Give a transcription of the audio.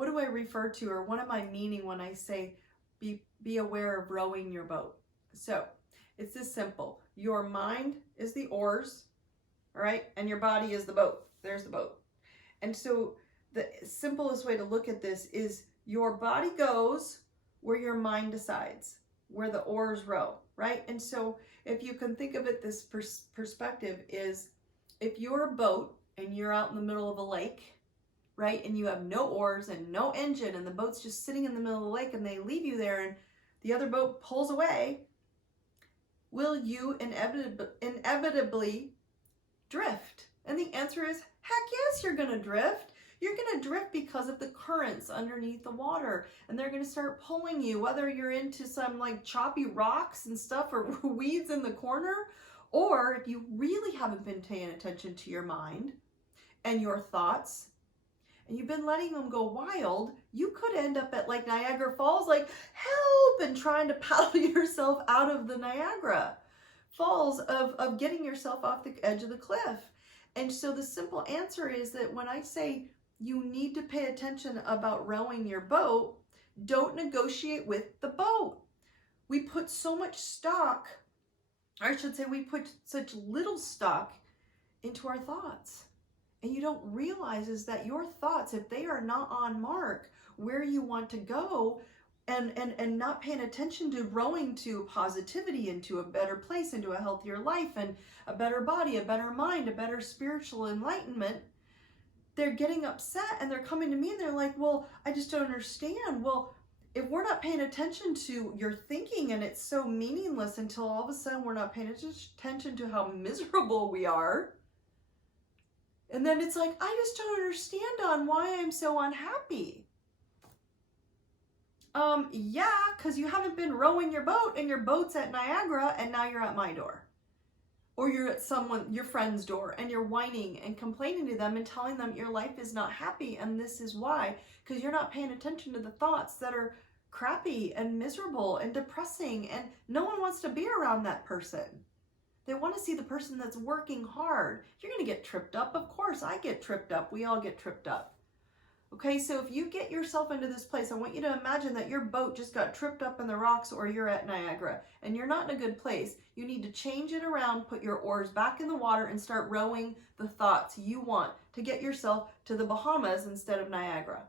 what do I refer to, or what am I meaning when I say be aware of rowing your boat? So it's this simple. Your mind is the oars, all right? And your body is the boat. There's the boat. And so the simplest way to look at this is your body goes where your mind decides, where the oars row, right? And so if you can think of it, this perspective is, if you're a boat and you're out in the middle of a lake, right? And you have no oars and no engine, and the boat's just sitting in the middle of the lake, and they leave you there and the other boat pulls away, will you inevitably drift? And the answer is, heck yes, you're gonna drift. You're gonna drift because of the currents underneath the water, and they're gonna start pulling you, whether you're into some like choppy rocks and stuff or weeds in the corner, or if you really haven't been paying attention to your mind and your thoughts, and you've been letting them go wild, you could end up at like Niagara Falls, like, help, and trying to paddle yourself out of the Niagara Falls of getting yourself off the edge of the cliff. And so the simple answer is that when I say you need to pay attention about rowing your boat, don't negotiate with the boat. We put so much stock, or I should say we put such little stock into our thoughts. And you don't realize is that your thoughts, if they are not on mark where you want to go, and not paying attention to rowing to positivity, into a better place, into a healthier life, and a better body, a better mind, a better spiritual enlightenment, they're getting upset and they're coming to me and they're like, well, I just don't understand. Well, if we're not paying attention to your thinking, and it's so meaningless until all of a sudden we're not paying attention to how miserable we are, and then it's like, I just don't understand on why I'm so unhappy. Yeah, because you haven't been rowing your boat, and your boat's at Niagara, and now you're at my door. Or you're at your friend's door, and you're whining and complaining to them and telling them your life is not happy, and this is why. Because you're not paying attention to the thoughts that are crappy and miserable and depressing, and no one wants to be around that person. They want to see the person that's working hard. You're going to get tripped up. Of course, I get tripped up. We all get tripped up. Okay, so if you get yourself into this place, I want you to imagine that your boat just got tripped up in the rocks, or you're at Niagara and you're not in a good place. You need to change it around, put your oars back in the water, and start rowing the thoughts you want to get yourself to the Bahamas instead of Niagara.